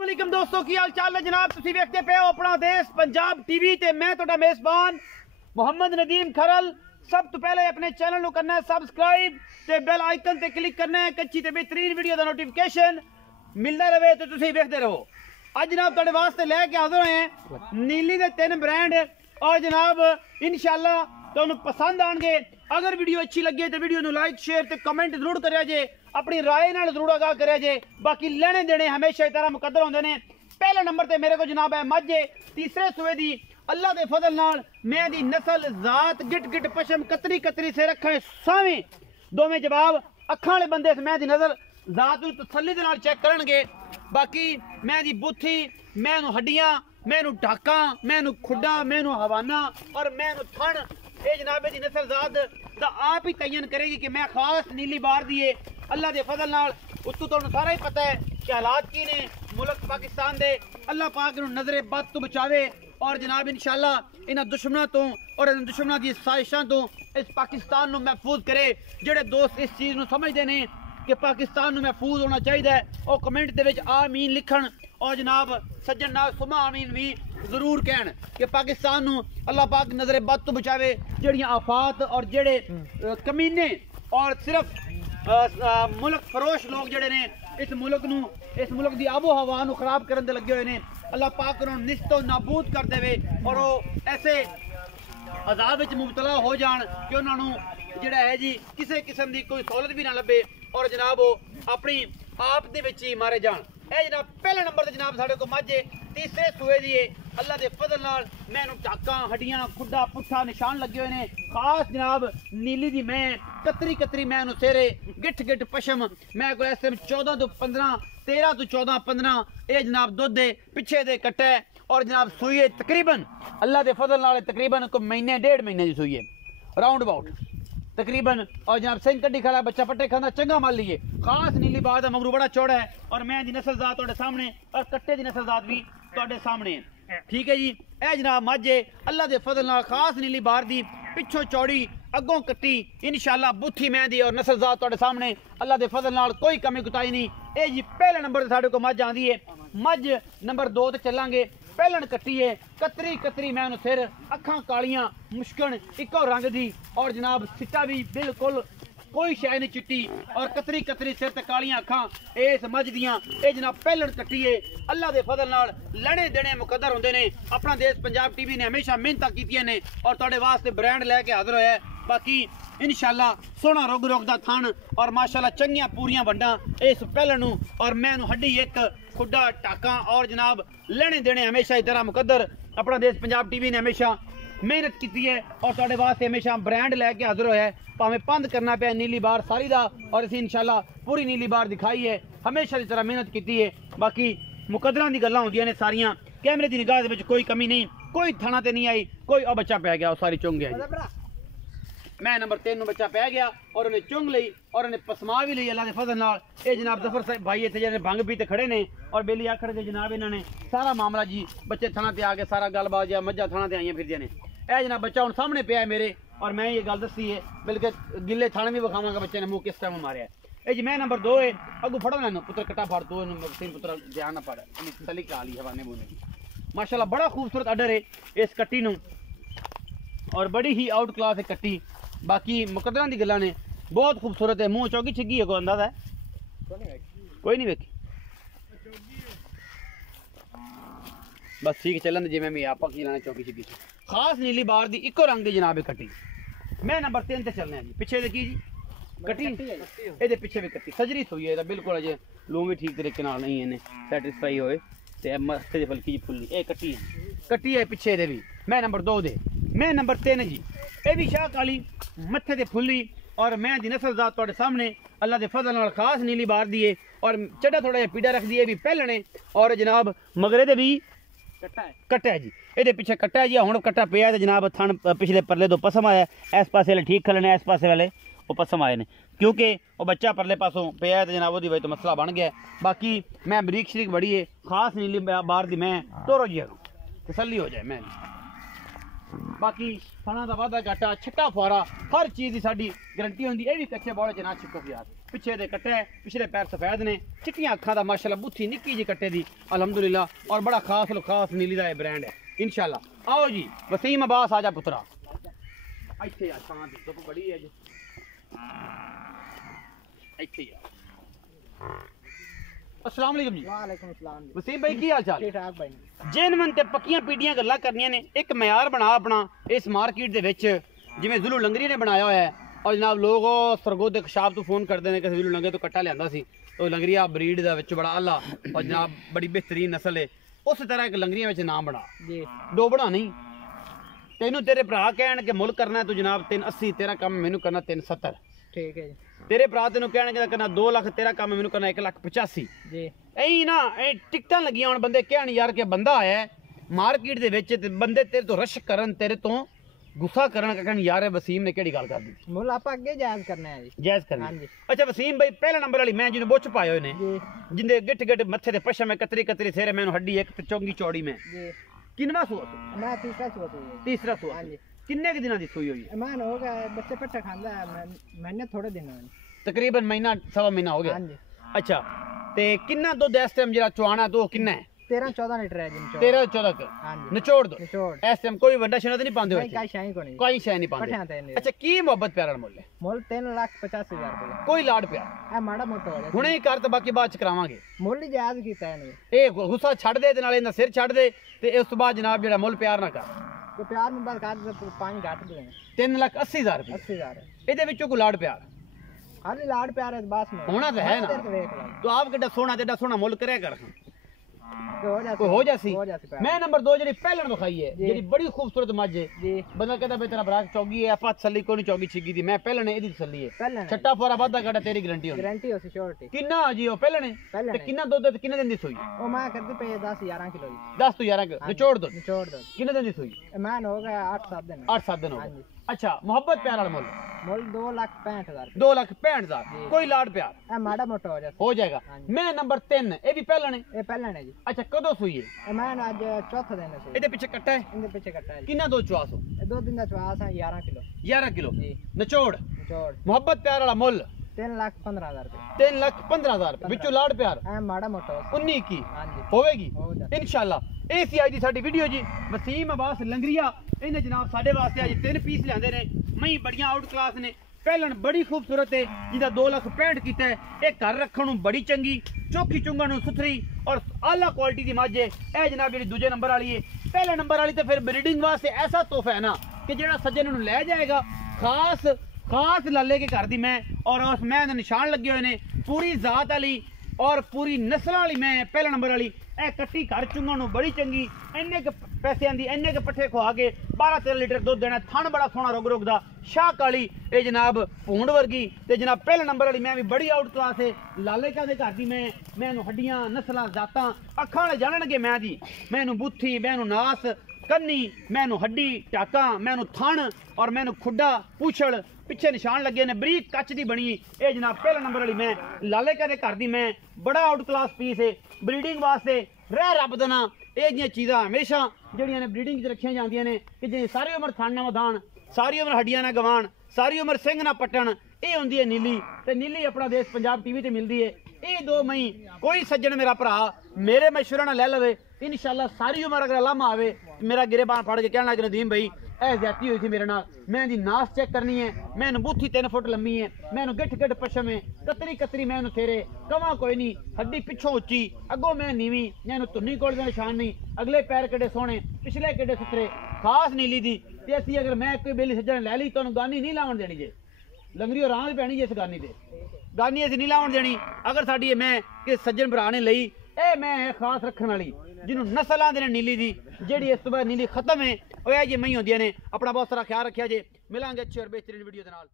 अस्सलामुअलैकुम दोस्तों की हाल चाल है जनाब। तुसी वेखते पे हो अपना देश पंजाब टीवी ते मैं तुहाडा मेज़बान मोहम्मद नदीम खरल। सब तो पहले अपने चैनल को करना है सब्सक्राइब ते बेल आइकन ते क्लिक करना है कच्ची ते बेहतरीन वीडियो का नोटिफिकेशन मिलता रहे तो तुसी वेखते रहो। आज जनाब तुहाडे वास्ते लेके हाजिर होए हैं नीली दे 3 ब्रांड और जनाब इंशाल्लाह तुहानू पसंद आएंगे। अगर वीडियो अच्छी लगे तो वीडियो नू लाइक शेयर ते कमेंट जरूर करिया जे, अपनी राय नाल जरूर आगाह करिया जे। बाकी लेने देने हमेशा इस तरह मुकद्दर होंदे ने। पहले नंबर ते मेरे को जनाब है मझ तीसरे सुए दी अल्लाह दे फजल नाल मैं दी नस्ल जात गिट गिट पशम कतरी कतरी से रखा है सावे दोवें जवाब अखां वाले बंदे मैं दी नजर जात नू तसल्ली दे नाल चेक करनगे। बाकी मैं दी बुथी मैनू हड्डियां मैनू ढाका मैनू खुड्डा मैनू हवाना और मैनू थण ये जनाबे दी नस्ल जात दा आप ही तयन करेगी कि मैं खास नीली बार दिए अल्लाह दे फजल नाल। उत्तों तो सारा ही पता है कि हालात की ने मुल्क पाकिस्तान दे। अल्लाह पाक नू नजरे बद तो बचावे और जनाब इंशाल्लाह इन्हां दुश्मनों तो और इन दुश्मनों दी साजिशां तो इस पाकिस्तान नू महफूज करे। जेड़े दोस्त इस चीज़ नू समझदे ने कि पाकिस्तान नू महफूज होना चाहिए और कमेंट दे विच आमीन लिखण और जनाब सज्जन नाल सुमा आमीन भी जरूर कहन कि पाकिस्तान नू अल्लाह पाक नजरे बद तो बचावे। जड़ियां आफात और जेड़े कमीने और सिर्फ मुल्क फरोश लोग जड़े ने इस मुल्क दी आबो हवा नू खराब करन दे लगे हुए ने। अल्लाह पाक उन्होंने निस्तो नाबूद कर देवे और वो ऐसे अजाब विच मुबतला हो जान कि उन्होंने जिहड़ा है जी किसी किस्म की कोई सहूलत भी ना लभे और जनाब वो अपनी आप दे विच ही मारे जान। ए जनाब पहले नंबर ते जनाब साडे को मझ तीसरे सुए दी अल्लाह दे फजल नाल मैनू टाका हड्डियां खुड्डा पुट्ठा निशान लगे हुए ने। खास जनाब नीली दी मैं कतरी कतरी मैनू सेरे गिठ गिठ पशम मैं को इस 14 तो 15 13 तो 14 15 ये जनाब दुध दे पिछे दे कट्टे और जनाब सुई तकरीबन अल्लाह दे फजल नाल तकरीबन को महीने 1.5 महीने की सुई है राउंड अबाउट तकरीबन। और जनाब सिंह कड्डी खड़ा बच्चा पट्टे खाना चंगा माल लीए। खास नीली बात है मगरू बड़ा चौड़ा है और मैं दी नस्ल जात तुहाडे सामने और कट्टे दी नस्ल जात भी तुहाडे सामने है। ठीक है जी ए जनाब मझ अल्लाह दे फजल नाल खास नीली बार दी पिछों चौड़ी अगों कट्टी इंशाल्लाह बुथी मैं दी और नस्ल जात तुहाडे सामने अल्लाह दे फजल नाल कोई कमी कुताई नहीं। ए जी पहले नंबर ते साडे को मझ आंदी है। मझ नंबर 2 ते चलांगे। पहलन कट्टी है कतरी कतरी मैं सिर अखां कालियां मुश्कन इको रंग दी और जनाब सिट्टा भी बिल्कुल कोई शै नहीं चिट्टी और कतरी कतरी सिर ते कालियां अखां इस मझ दियां। ए जनाब पहलन कट्टी है अल्लाह दे फजल नाल लड़े देने मुकद्दर होंदे ने। अपना देश पंजाब टीवी ने हमेशा मेहनत कीतियां ने और तुहाडे वास्ते ब्रांड लैके हाजिर होया है। बाकी इंशाल्लाह सोना रोग रोग दा थान और माशाल्लाह चंगियां पूरियां वंडा इस पहलन नू और मैनू हड्डी एक खुड्डा टाका और जनाब लेने देने हमेशा इस तरह मुकद्दर। अपना देश पंजाब टीवी ने हमेशा मेहनत की है और तुहाडे वास्ते हमेशा ब्रांड लैके हाजिर होया है। भावें पंद करना पे नीली बार सारी दा और असीं इंशाल्लाह पूरी नीली बार दिखाई है हमेशा इस तरह मेहनत की है। बाकी मुकद्दरां दी गल्लां होंदियां ने सारियां कैमरे की निगाह दे विच कोई कमी नहीं कोई थाना ते नहीं आई कोई और बच्चा पै गया सारी चुंग गया। मैं नंबर 3 बच्चा पै गया और उन्हें चुंग ली और उन्हें पसमा भी ली अल्लाह के फजल नाल। ये जनाब जफर साहब भाई इतने जने भंग पीते खड़े ने और बेली आखड़ के जनाब इन्होंने सारा मामला जी बच्चे थाना ते आ गए सारा गलबात या मझा थाना ते आईया फिर ने। ए जनाब बच्चा हूँ सामने पे है मेरे और मैं ये गल दसी है बल्कि गिले थाने भी विखावांगा बच्चे ने मुँह किस टाइम मारे। ये जी मैं नंबर 2 है अगू फड़ो ना पुत्र कट्टा फाड़ दो पुत्र ध्यान ना पड़े तसली करा ली हवाने बोने की। माशाल्लाह बड़ा खूबसूरत अडर है इस कट्टी नू और बड़ी ही आउट क्लास है कट्टी। बाकी मुकद्दरां दी गल्लां ने बहुत खूबसूरत है। मुँह चौकी छिगी है कोई अंदाजा है कोई नहीं वेखी बस ठीक चलन जी मैं आप की लाना चौकी छिगी खास नीली बार दी इको रंग दी जनाब कट्टी। मैं नंबर 3 ते चलने जी पिछे देखी जी कट्टी ये पिछे भी कट्टी सजरी सोई है बिल्कुल अजे लूम भी ठीक तरीके नाल नहीं इन्हें सैटिस्फाई होए ते मस्त जे बल्कि फुल्ली ये कट्टी है पिछे दे भी। मैं नंबर 2 दे मैं नंबर 3 जी ये भी शाह काली मत्थे ते फुल्ली और मैं दी नस्ल जात तुहाडे सामने अल्लाह दे फजल नाल खास नीली बार दी है और चढ़ा थोड़ा जिहा पीड़ा रख दी है भी पहलने और जनाब मगरे दे भी कट्टा है जी ये पिछे कट्टा है जी। हुण कट्टा पिया जनाब थन पिछले परले दो पसम आया इस पासे वाले ठीक खलने इस पासे वाले वो पसम आए ने क्योंकि वो बच्चा परले पासों पिया तो जनाब वही तो मसला बन गया। बाकी मैं बरीक शरीक बड़ी है खास नीली बार दी मैं तोरो जी तसली हो जाए मैं बाकी फना का वाधा घाटा छट्टा फुआरा हर चीज़ की साडी गारंटी होंदी। ये भी कच्चे बौले च ना छिको यार। पिछे दे कट्टे पिछले पैर सफेद ने, चिट्टियां अखां दा माशाल्लाह, बुत्थी निक्की जी कट्टे दी अल्हम्दुलिल्लाह, और बड़ा खास नीली दा ब्रांड है इंशाल्लाह। आओ जी वसीम अब्बास आजा पुत्रा, इत्थे यार छां दी धुप्प बड़ी है जी, इत्थे यार। अस्सलाम वालेकुम जी। वालेकुम सलाम जी। वसीम भाई की हाल चाल? ठीक ठाक भाई। जेनवन ते पक्कियां पीड़ियां गल्लां करनियां ने, एक म्यार बना अपना इस मार्केट दे विच जिवें जुलू लंगरी ने बनाया होया है। और जनाब लोग सरगोदे कशाप तो फोन करते हैं कि जुलू लंगरे तो कट्टा लिया सी, तो लंगरिया ब्रीड दा विच बड़ा आला और जनाब बड़ी बेहतरीन नस्ल है। उस तरह एक लंगरिया विच नाम बना जी, डोबड़ा नहीं। तेनू तेरे भरा कहन के मुल करना तू जनाब 380, तेरा काम मैनू करना 370। ठीक है जी। तेरे भरा तेन कहने करना 2 लाख, तेरा काम मैनू करना 1,85,000 जी। ऐ ना टिकटां लगियां हुण बंदे कहन यार के बंदा आया है मार्केट दे विच ते बंदे तेरे तो रश करन, तेरे तो गुस्सा करन कहन यार वसीम ने केड़ी गल कर दी। मुल आप अगे जायज करना है जी। जायज करना। हाँ जी। अच्छा वसीम भाई पहले नंबर वाली मैं जिन्हें बुच पाए हुए ने जी जिंदे गिट गिट मत्थे दे पशा में कतरी कतरी सेरे मैनू हड्डी एक ते चौंगी चौड़ी में जी। किनवा सुआ मैं तीसरा सोच रही हूँ। तीसरा सुआ हाँ जी। किन्ने के दिना दी सुई हुई है? ईमान हो गया बच्चे पट्टा खांदा है, मैंने थोड़े दिन हुए। तकरीबन महीना सवा महीना हो गया। हाँ जी। अच्छा ते किन्ना दुध इस टाइम जरा चुआना तो किन्ना है? 13-14 लीटर है जी। 13-14 हाँ जी। निचोड़ दो निचोड़ इस टाइम कोई वड्डा शना तो नहीं पांदे हो? नहीं, काई शाही को नहीं, कोई शय नहीं पट्ठियां पांदे। ते नहीं। अच्छा की मोहब्बत प्यारा मुल है? मुल 3,85,000 रुपये। कोई लाड प्यार ए माड़ा मोटा हो जाए हुणे ही कर तो बाकी बाद च करावांगे। मुल ही जायज कीता है इन्हें। ए गुस्सा छड़ दे ते नाले इहदा सिर छड़ दे ते उस तो बाद जनाब जेड़ा मुल प्यार ना कर। तो प्यार में बात कर 5 घाट दे 3,80,000 रुपये 80,000 है। ਇਹਦੇ ਵਿੱਚੋਂ ਕੋਈ ਲਾੜ ਪਿਆਰ खाली लाड प्यार है बस में होना तो है ना। देख लो तो आप किड्डा सोना तेरा सोना मुल करे कर तो हो जाती कोई हो जासी। हो जाती प्यार। मैं नंबर 2 जेडी पहलन दिखाई है जी। जेडी बड़ी खूबसूरत मੱਝ है। जी बंदा कहता भाई तेरा भरा चौगी है आपा तसल्ली कोई नहीं चौगी छिगी दी मैं पहलन एदी तसल्ली है। पहले छट्टा फोरा वादा काटा तेरी गारंटी होनी। गारंटी हो सिक्योरिटी। किन्ना जी ओ पहलन है पहले ते किन्ना दुध ते किन्ने दिन दी सूई? ओ मैं करती पे 10-11 किलो जी। 10 तो 11 हाँ निचोड़ दो निचोड़ दो। किन्ने दिन दी सूई? मैन हो गया 8-7 दिन। 8-7 दिन हो हाँ गए। जी। अच्छा मोहब्बत प्यार वाला मुल मुल 2,65,000 रुपये। 2,65,000 जी। कोई लाड़ प्यार ए माड़ा मोटा हो जाता हो जाएगा। हाँ जी। मैं नंबर 3 ये भी पहलन है। ये पहले है जी। अच्छा कदों सूई है? ए मैन आज चौथा दिन है ਇਹਦੇ ਪਿੱਛੇ ਕੱਟਾ ਹੈ इनके पीछे कट्टा है जी। ਕਿੰਨਾ ਦੋ ਚਵਾਸ ਹੋ? 2 दिन का चवास है 11 किलो 11 ਕਿਲੋ जी। ਨਿਚੋੜ निचोड़ ਮੁਹੱਬਤ ਪਿਆਰ ਵਾਲਾ ਮੁੱਲ 3,15,000 रुपये। 3,15,000 ਰੁਪਏ ਵਿੱਚੋਂ ਲਾੜ ਪਿਆਰ ए माड़ा मोटा हो 19 ਕੀ हाँ जी। ਹੋਵੇਗੀ हो जाता ਇਨਸ਼ਾਅੱਲਾ। ਇਹ ਸੀ ਅੱਜ ਦੀ ਸਾਡੀ ਵੀਡੀਓ ਜੀ। ਵਸੀਮ ਅਬਾਸ ਲੰਗਰੀਆ ਇਹਨੇ ਜਨਾਬ ਸਾਡੇ ਵਾਸਤੇ ਅੱਜ 3 ਪੀਸ ਲਿਆਂਦੇ ਨੇ। ਮਹੀਂ ਬੜੀਆਂ ਆਊਟ ਕਲਾਸ ਨੇ। ਪਹਿਲਣ ਬੜੀ ਖੂਬਸੂਰਤ ਹੈ ਜਿਹਦਾ 2,65,000 ਕੀਤਾ ਹੈ। ਇਹ ਘਰ ਰੱਖਣ ਨੂੰ ਬੜੀ ਚੰਗੀ ਚੋਖੀ ਚੁੰਗਣ ਨੂੰ ਸੁਥਰੀ ਔਰ ਆਲਾ ਕੁਆਲਿਟੀ ਦੀ ਮੱਝ ਹੈ। ਇਹ ਜਨਾਬ ਜਿਹੜੀ ਦੂਜੇ ਨੰਬਰ ਵਾਲੀ ਹੈ। ਪਹਿਲੇ ਨੰਬਰ ਵਾਲੀ ਤੇ ਫਿਰ ਬਰੀਡਿੰਗ ਵਾਸਤੇ ਐਸਾ ਤੋਹਫਾ ਹੈ ਨਾ ਕਿ ਜਿਹੜਾ ਸੱਜਣ ਨੂੰ ਲੈ ਜਾਏਗਾ ਖਾਸ ਲੱਲੇ ਕੇ ਘਰ ਦੀ ਮੈਂ ਔਰ ਉਸ ਮੈਂ ਦੇ ਨਿਸ਼ਾਨ ਲੱਗੇ ਹੋਏ ਨੇ ਪੂਰੀ ਜ਼ਾਤ ਵਾਲੀ और पूरी नस्ल वाली मैं पहले नंबर वाली ए कट्टी घर चुंगण बड़ी चंगी इन्ने के पैसे आंदी इन्ने के पट्ठे खुआ के 12-13 लीटर दुध देना थन बड़ा सोहना रुग रुगदा शाह काली ए जनाब भूंड वर्गी ते जनाब पहले नंबर वाली मैं भी बड़ी आउट क्लास है लाले का दे घर दी मैनू हड्डियां नस्लां जातां अखां वाले जानणगे मैं दी मैनू बुत्थी मैनू नास कन्नी मैनू हड्डी टाका मैनू थन और मैनू खुड्डा पूछड़ पिछे निशान लगे ने बरीक कच दी बनी ये जनाब पहले नंबर वाली मैं लाले का घर दी मैं बड़ा आउट क्लास पीस है ब्रीडिंग वास्ते रह रब देना ये जी चीज़ां हमेशा जड़ियां ने ब्रीडिंग च रखियां जांदियां ने कि जे सारी उम्र थन ना वधान सारी उम्र हड्डियां ना गवान सारी उम्र सिंह ना पट्टन ये होंदी है नीली ते नीली अपना देश पंजाब टीवी ते मिलती है। ये 2 मई कोई सज्जन मेरा भरा मेरे मशवरे ना ले लवे इंशाल्लाह सारी उम्र अगर लामा आवे मेरा गिरेबान फड़ के कहना कि नदीम भाई ए ज्यादती हुई थी मेरे नाल मैं दी नास चेक करनी है मैनू बूथी 3 फुट लम्मी है मैनू गिठ गिठ पशम है कतरी मैनू तेरे कवा कोई नहीं हड्डी पिछों उच्ची अगों मैं नीवी मैनू धुन्नी कोल का निशान नहीं अगले पैर केडे सोहने पिछले केडे सुथरे खास नीली दी ते असी अगर मैं कोई बेली सज्जन लै ली तो गानी नहीं लावन देनी जे लंगरी और आंध पैनी जे इस गानी दे गानी असी नहीं लावन देनी अगर साडी मैं कि सज्जन भरा ने लई ए मैं खास रखने वाली जिन्हों नस्ल आंदे ने नीली दी जेड़ी इस तो बाद नीली खत्म है वो ये मई होंदियां ने। अपना बहुत सारा ख्याल रखिया जे मिलांगे अच्छी और बेहतरीन वीडियो दे नाल।